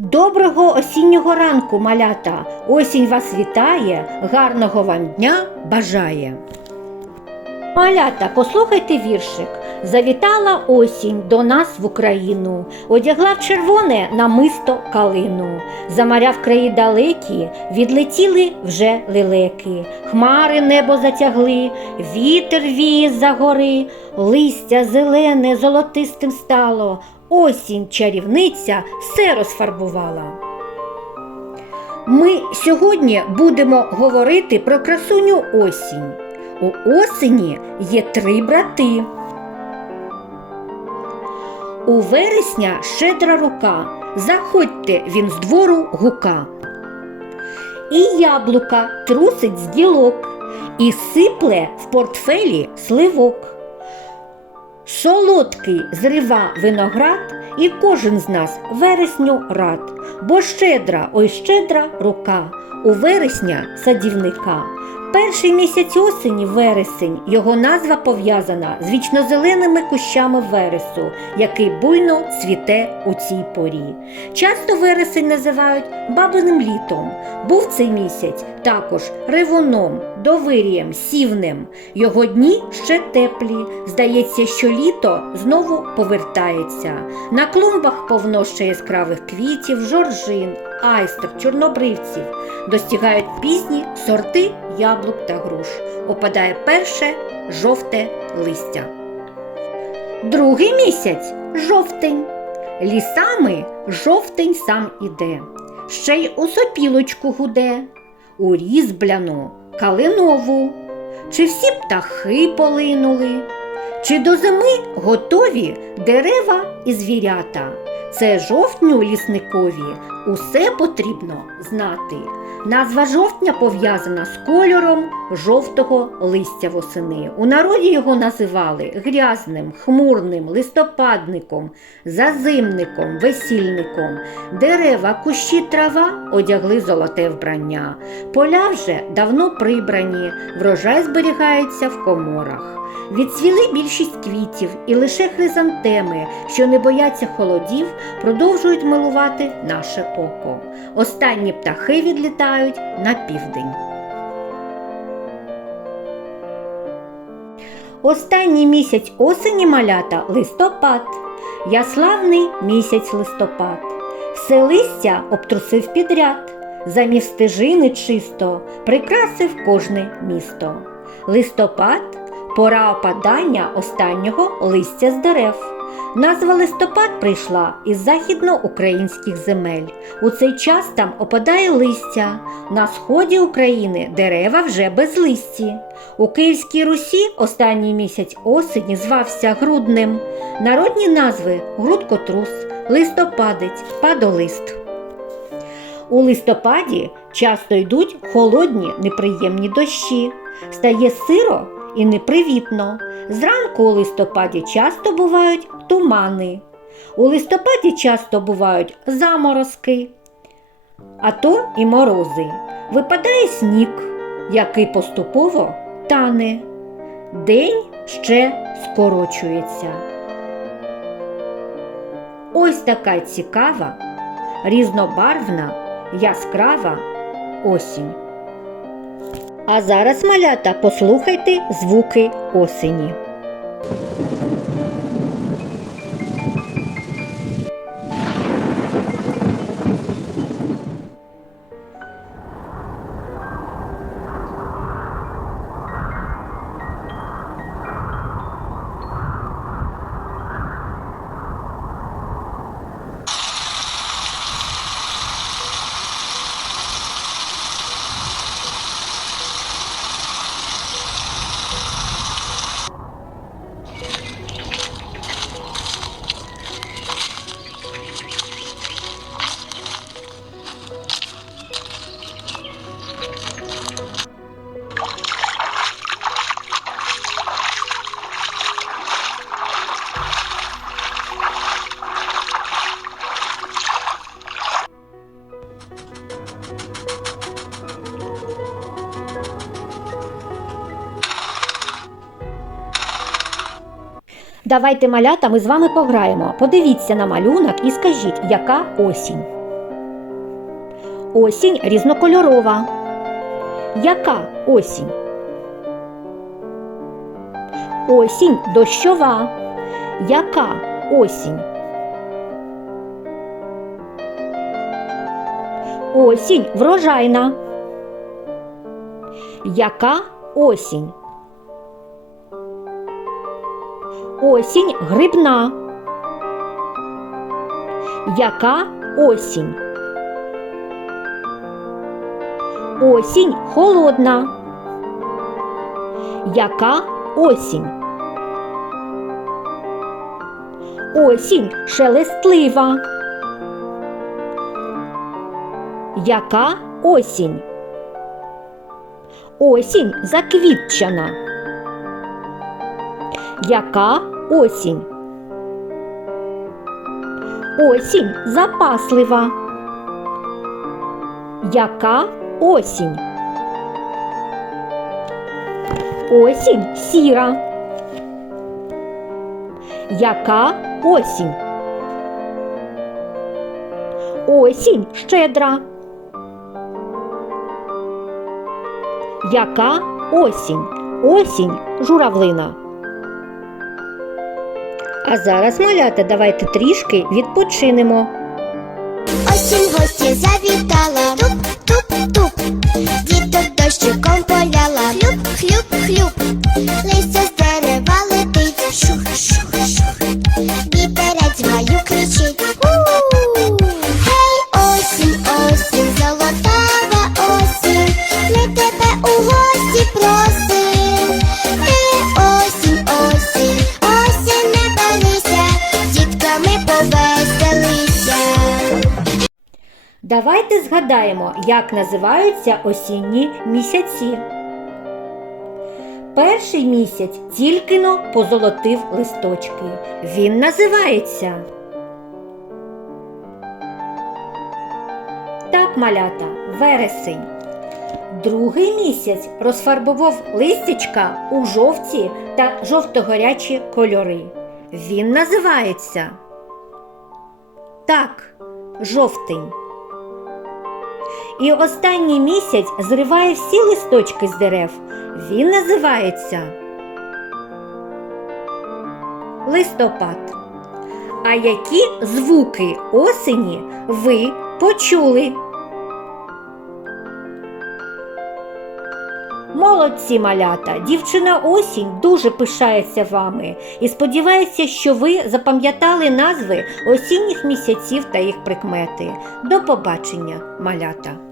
Доброго осіннього ранку, малята! Осінь вас вітає, гарного вам дня бажає. Малята, послухайте віршик. Завітала осінь до нас в Україну, одягла в червоне намисто калину. За моря в краї далекі відлетіли вже лелеки, хмари небо затягли, вітер віє за гори, листя зелене золотистим стало, осінь чарівниця все розфарбувала. Ми сьогодні будемо говорити про красуню осінь. У осені є три брати. У вересня щедра рука, заходьте він з двору гука. І яблука трусить з ділок, і сипле в портфелі сливок. Солодкий зрива виноград, і кожен з нас вересню рад, бо щедра, ой щедра рука у вересня садівника. Перший місяць осені вересень, його назва пов'язана з вічнозеленими кущами вересу, який буйно цвіте у цій порі. Часто вересень називають бабиним літом. Був цей місяць також ревуном, довирієм, сівнем. Його дні ще теплі. Здається, що літо знову повертається. На клумбах повно ще яскравих квітів, жоржин, айстр, чорнобривців. Достигають пізні сорти яблук та груш. Опадає перше жовте листя. Другий місяць жовтень. Лісами жовтень сам іде, ще й у сопілочку гуде, у різбляну, калинову. Чи всі птахи полинули? Чи до зими готові дерева і звірята? Це жовтню лісникові усе потрібно знати. Назва жовтня пов'язана з кольором жовтого листя восени. У народі його називали грязним, хмурним, листопадником, зазимником, весільником. Дерева, кущі, трава одягли золоте вбрання. Поля вже давно прибрані, врожай зберігається в коморах. Відцвіли більшість квітів, і лише хризантеми, що не бояться холодів, продовжують милувати наше око. Останні птахи відлітають на південь. Останній місяць осені малята листопад. Яславний місяць листопад. Все листя обтрусив підряд, замів стежини чисто, прикрасив кожне місто. Листопад пора опадання останнього листя з дерев. Назва листопад прийшла із західноукраїнських земель. У цей час там опадає листя. На сході України дерева вже без листі. У Київській Русі останній місяць осені звався грудним. Народні назви грудкотрус, листопадець, падолист. У листопаді часто йдуть холодні неприємні дощі. Стає сиро і непривітно. Зранку у листопаді часто бувають тумани. У листопаді часто бувають заморозки, а то і морози. Випадає сніг, який поступово тане. День ще скорочується. Ось така цікава, різнобарвна, яскрава осінь. А зараз, малята, послухайте звуки осені. Давайте малята ми з вами пограємо. Подивіться на малюнок і скажіть, яка осінь. Осінь різнокольорова. Яка осінь? Осінь дощова. Яка осінь? Осінь врожайна. Яка осінь? Осінь грибна. Яка осінь? Осінь холодна. Яка осінь? Осінь шелестлива. Яка осінь? Осінь заквітчана. Яка осінь? Осінь запаслива. Яка осінь? Осінь сіра. Яка осінь? Осінь щедра. Яка осінь? Осінь журавлина. А зараз, малята, давайте трішки відпочинемо. Осінь гості завітала, згадаємо, як називаються осінні місяці. Перший місяць тільки но позолотив листочки. Він називається. Так, малята, вересень. Другий місяць розфарбував листячка у жовті та жовто-горячі кольори. Він називається. Так, жовтень. І останній місяць зриває всі листочки з дерев. Він називається листопад. А які звуки осені ви почули? Молодці малята! Дівчина осінь дуже пишається вами і сподівається, що ви запам'ятали назви осінніх місяців та їх прикмети. До побачення, малята!